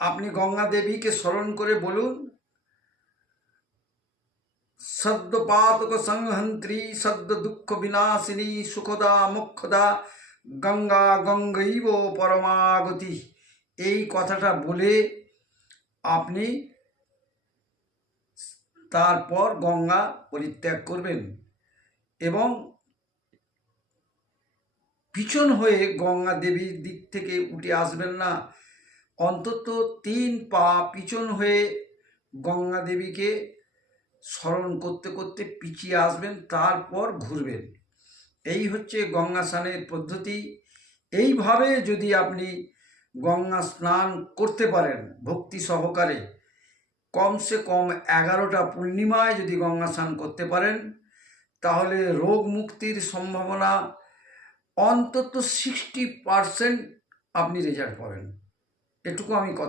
আপনি গঙ্গা দেবীকে স্মরণ করে বলুন, সদ্য পাতক সংহন্ত্রী সদ্য দুঃখ বিনাশিনী সুখদা মোক্ষদা গঙ্গা গঙ্গৈব পরমাগতি। এই কথাটা বলে আপনি তারপর গঙ্গা পরিত্যাগ করবেন এবং পিছন হয়ে গঙ্গা দেবীর দিক থেকে উঠে আসবেন না, অন্তত 3 পা পিছন হয়ে গঙ্গা দেবীকে স্মরণ করতে করতে পিছিয়ে আসবেন, তারপর ঘুরবেন। এই হচ্ছে গঙ্গা স্নানের পদ্ধতি। এইভাবে যদি আপনি গঙ্গা স্নান করতে পারেন ভক্তি সহকারে, কমসে কম 11টা পূর্ণিমায় যদি গঙ্গা স্নান করতে পারেন, তাহলে রোগ মুক্তির সম্ভাবনা অন্তত 60% আপনি রেজাল্ট পাবেন। এটুকু আমি